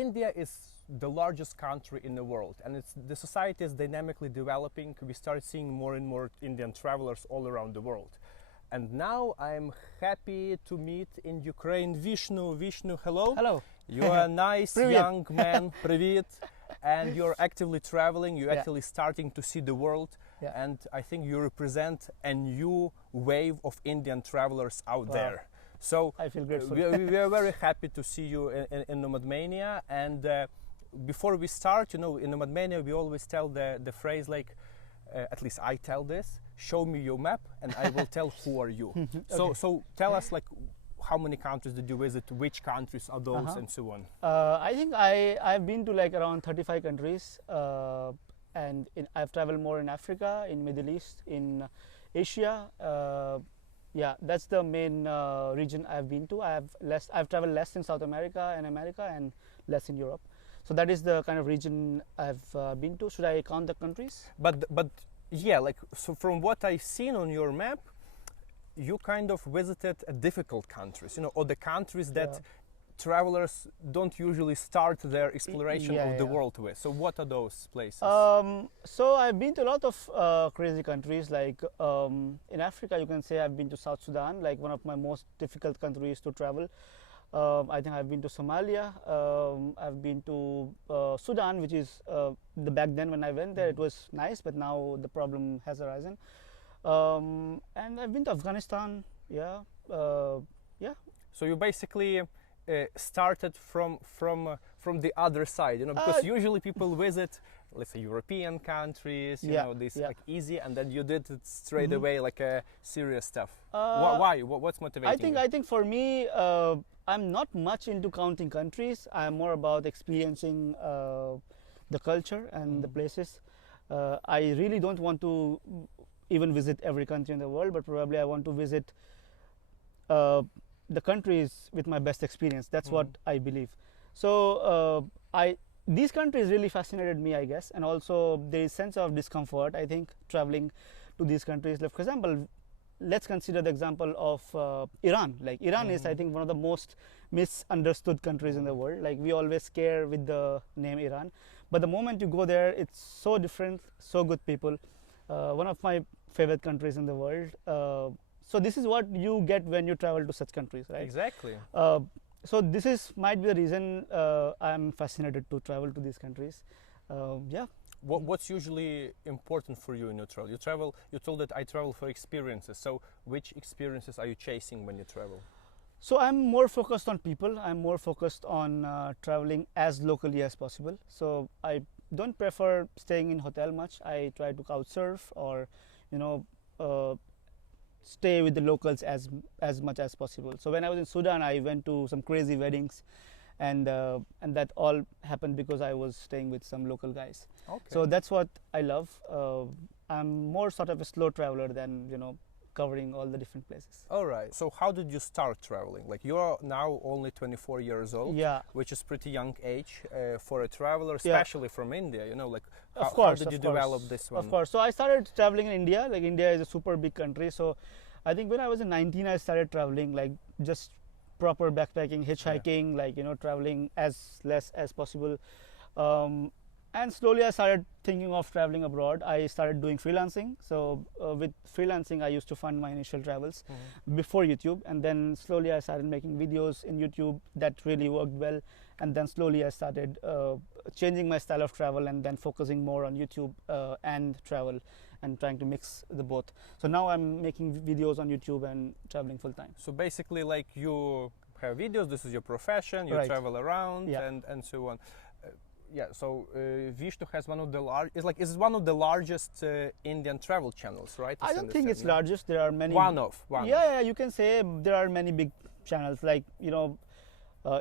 India is the largest country in the world, and the society is dynamically developing. We start seeing more and more Indian travelers all around the world. And now I'm happy to meet in Ukraine Vishnu. Vishnu, hello. Hello. You're a nice young man, привет, and you're actively traveling. You're actually starting to see the world, and I think you represent a new wave of Indian travelers out there. So I feel grateful. we are very happy to see you in NomadMania. And before we start, in NomadMania we always tell the phrase like, at least I tell this: show me your map, and I will tell who are you. Okay. So tell us like, how many countries did you visit? Which countries are those, and so on? I think I've been to like around 35 countries, and I've traveled more in Africa, in Middle East, in Asia. Yeah, that's the main region I've been to. I've traveled less in South America and less in Europe. So that is the kind of region I've been to. Should I count the countries? But yeah, like, so from what I've seen on your map, you kind of visited difficult countries, or the countries that travelers don't usually start their exploration of the world with. So what are those places? So I've been to a lot of crazy countries. Like in Africa, you can say I've been to South Sudan, like one of my most difficult countries to travel. I think I've been to Somalia. I've been to Sudan, which is back then when I went there, it was nice, but now the problem has arisen. And I've been to Afghanistan. Yeah. So you basically started from the other side, because usually people visit, let's say, European countries, like easy, and then you did it straight away, like serious stuff. Why? What's motivating I think for me, I'm not much into counting countries. I'm more about experiencing the culture and the places. I really don't want to even visit every country in the world, but probably I want to visit the countries with my best experience. That's what I believe. So these countries really fascinated me, I guess, and also there is sense of discomfort, I think, traveling to these countries. Like, for example, let's consider the example of Iran. Like, Iran is, I think, one of the most misunderstood countries in the world. Like, we always scare with the name Iran, but the moment you go there, it's so different, so good people. One of my favorite countries in the world. So this is what you get when you travel to such countries, right? Exactly. So this might be the reason I'm fascinated to travel to these countries. What's usually important for you in your travel? You told that I travel for experiences. So which experiences are you chasing when you travel? So I'm more focused on people. I'm more focused on traveling as locally as possible. So I don't prefer staying in hotel much. I try to couch surf or, stay with the locals as much as possible. So when I was in Sudan, I went to some crazy weddings, and that all happened because I was staying with some local guys. Okay. So that's what I love. I'm more sort of a slow traveler than covering all the different places. All right. So how did you start traveling? Like, you're now only 24 years old, which is pretty young age for a traveler, especially from India. Like, how did you develop this one? Of course. So I started traveling in India. Like, India is a super big country. So I think when I was 19, I started traveling, like just proper backpacking, hitchhiking, like traveling as less as possible. And slowly I started thinking of traveling abroad. I started doing freelancing. So with freelancing, I used to fund my initial travels before YouTube. And then slowly I started making videos in YouTube that really worked well. And then slowly I started changing my style of travel and then focusing more on YouTube and travel and trying to mix the both. So now I'm making videos on YouTube and traveling full time. So basically, like, you have videos, this is your profession, you travel around and so on. So Vishnu has one of the is one of the largest Indian travel channels, right? I don't think it's largest. There are many. One of. You can say there are many big channels. Like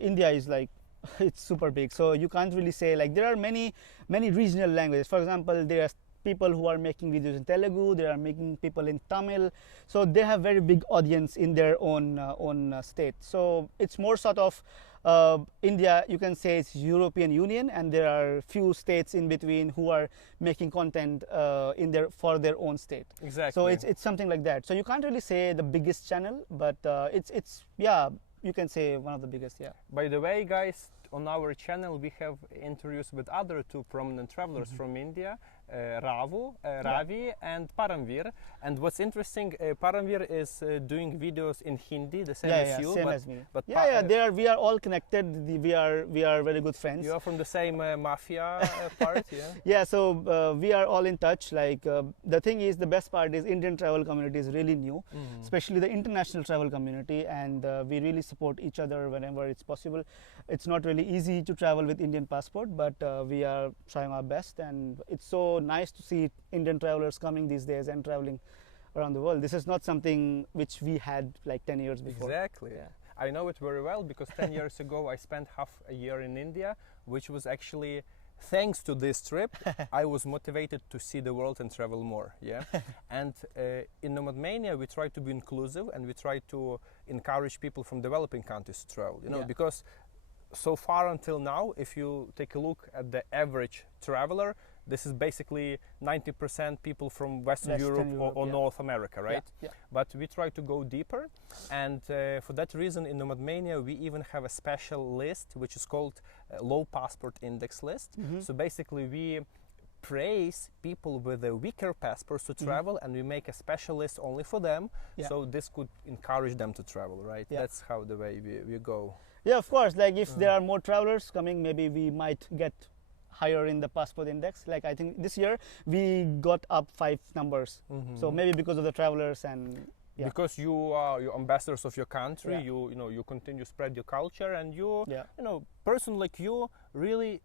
India is like it's super big. So you can't really say like there are many regional languages. For example, there are people who are making videos in Telugu. There are making people in Tamil. So they have very big audience in their own state. So it's more sort of. India, you can say it's European Union, and there are few states in between who are making content for their own state. Exactly. So it's something like that. So you can't really say the biggest channel, but it's you can say one of the biggest. Yeah. By the way, guys, on our channel we have interviews with other two prominent travelers from India, Ravi and Paramveer. And what's interesting, Paramveer is doing videos in Hindi, the same as you. Same as me. But we are all connected. We are very good friends. You are from the same mafia part, yeah? Yeah, so we are all in touch. Like the thing is, the best part is Indian travel community is really new, especially the international travel community, and we really support each other whenever it's possible. It's not really easy to travel with Indian passport, but we are trying our best, and it's so nice to see Indian travelers coming these days and traveling around the world. This is not something which we had like 10 years before. Exactly. Yeah. I know it very well because 10 years ago I spent half a year in India, which was actually thanks to this trip. I was motivated to see the world and travel more. Yeah. And in NomadMania we try to be inclusive and we try to encourage people from developing countries to travel. You know, because so far until now, if you take a look at the average traveler, this is basically 90% people from Western Europe or North America, right? Yeah. But we try to go deeper, and for that reason in NomadMania we even have a special list which is called Low Passport Index list. So basically we praise people with a weaker passports to travel, and we make a special list only for them, so this could encourage them to travel, right? That's how the way we go. Yeah, of course, like if there are more travelers coming, maybe we might get higher in the passport index. Like I think this year we got up 5 numbers, so maybe because of the travelers and because you are ambassadors of your country, you know you continue to spread your culture, and you know, person like you really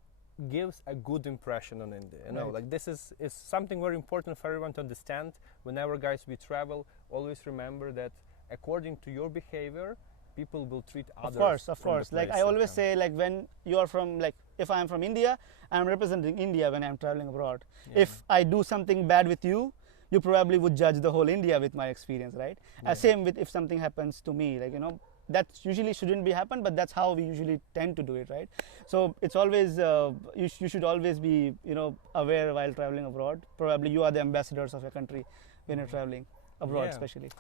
gives a good impression on India. You know, like this is something very important for everyone to understand. Whenever guys we travel, always remember that according to your behavior, people will treat others. Of course. Like I always say, like when you are from, like if I am from India, I am representing India when I am traveling abroad. If I do something bad with you, you probably would judge the whole India with my experience, right? Same with if something happens to me, like, you know, that usually shouldn't be happen, but that's how we usually tend to do it, right? So it's always you should always be, you know, aware while traveling abroad. Probably you are the ambassadors of your country when you're traveling abroad, especially.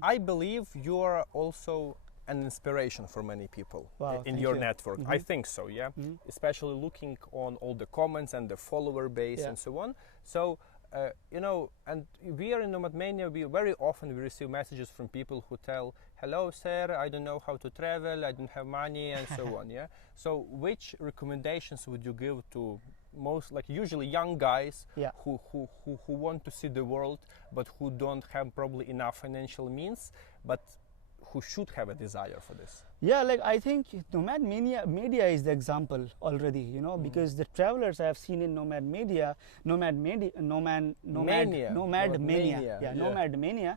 I believe you are also an inspiration for many people in your network. I think so, yeah. Especially looking on all the comments and the follower base and so on. So you know, and we are in NomadMania, we very often receive messages from people who tell, hello sir, I don't know how to travel, I don't have money, and so on. Yeah. So which recommendations would you give to most, like usually young guys who want to see the world but who don't have probably enough financial means, but who should have a desire for this? Yeah, like I think NomadMania is the example already, you know, because the travelers I have seen in NomadMania, NomadMania,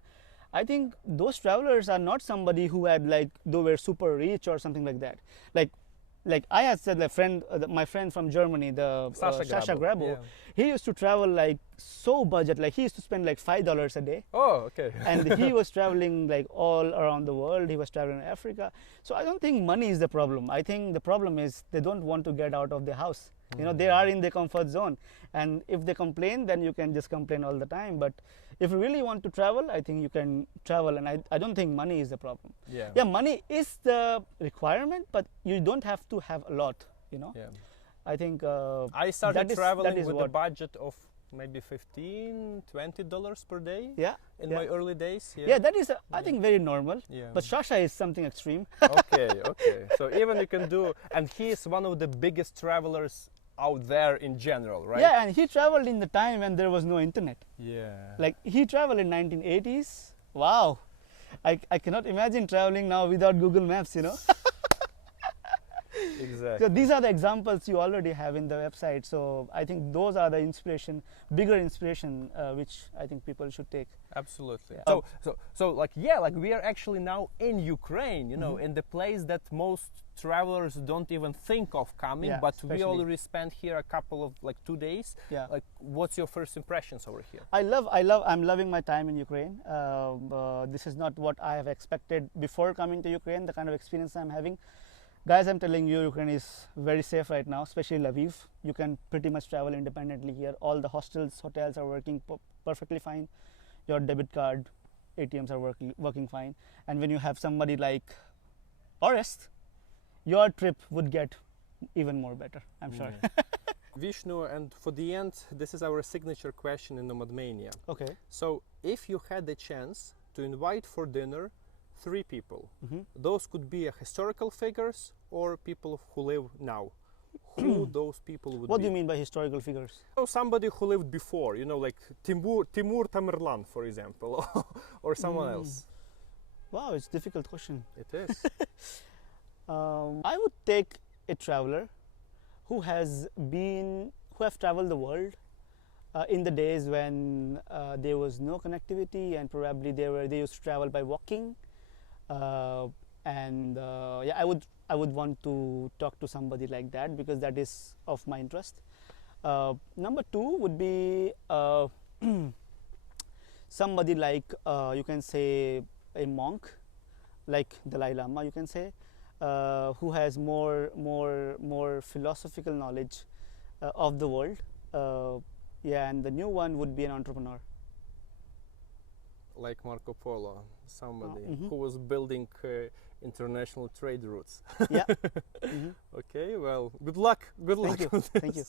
I think those travelers are not somebody who had like, they were super rich or something like that. Like I had said, my friend from Germany, the Sasha Grabo, he used to travel like so budget, like he used to spend like $5 a day. Oh, okay. And he was traveling like all around the world. He was traveling in Africa. So I don't think money is the problem. I think the problem is they don't want to get out of the house. You know, they are in their comfort zone. And if they complain, then you can just complain all the time. But if you really want to travel, I think you can travel. And I don't think money is the problem. Yeah, money is the requirement, but you don't have to have a lot, you know. Yeah. I think I started traveling with a budget of maybe $15-20 per day in my early days. Yeah, that is I think very normal. But Sasha is something extreme. Okay. So even you can do, and he is one of the biggest travelers out there in general, right? Yeah, and he traveled in the time when there was no internet. Yeah. Like he traveled in 1980s. Wow. I cannot imagine traveling now without Google Maps, you know. Exactly. So these are the examples you already have in the website. So I think those are the bigger inspiration, which I think people should take. Absolutely. So like we are actually now in Ukraine, you know, in the place that most travelers don't even think of coming, but we already spent here a couple of like 2 days. Yeah. Like, what's your first impressions over here? I'm loving my time in Ukraine. This is not what I have expected before coming to Ukraine, the kind of experience I'm having. Guys, I'm telling you, Ukraine is very safe right now, especially Lviv. You can pretty much travel independently here. All the hostels, hotels are working perfectly fine. Your debit card, ATMs are working fine. And when you have somebody like Orest, your trip would get even more better, I'm sure. Vishnu, and for the end, this is our signature question in NomadMania. Okay. So, if you had the chance to invite for dinner 3 people, those could be historical figures or people who live now. Who those people would be? What do you mean by historical figures? So somebody who lived before, you know, like Timur Tamerlan, for example, or someone else. Wow, it's a difficult question. It is. I would take a traveler who have traveled the world in the days when there was no connectivity, and probably they used to travel by walking. Yeah, I would want to talk to somebody like that, because that is of my interest. Number 2 would be somebody like you can say a monk, like Dalai Lama, you can say, who has more philosophical knowledge of the world. Yeah, and the new one would be an entrepreneur. Like Marco Polo, somebody who was building international trade routes. Yeah. Okay, well, good luck. Good luck. Thank you. Thank you.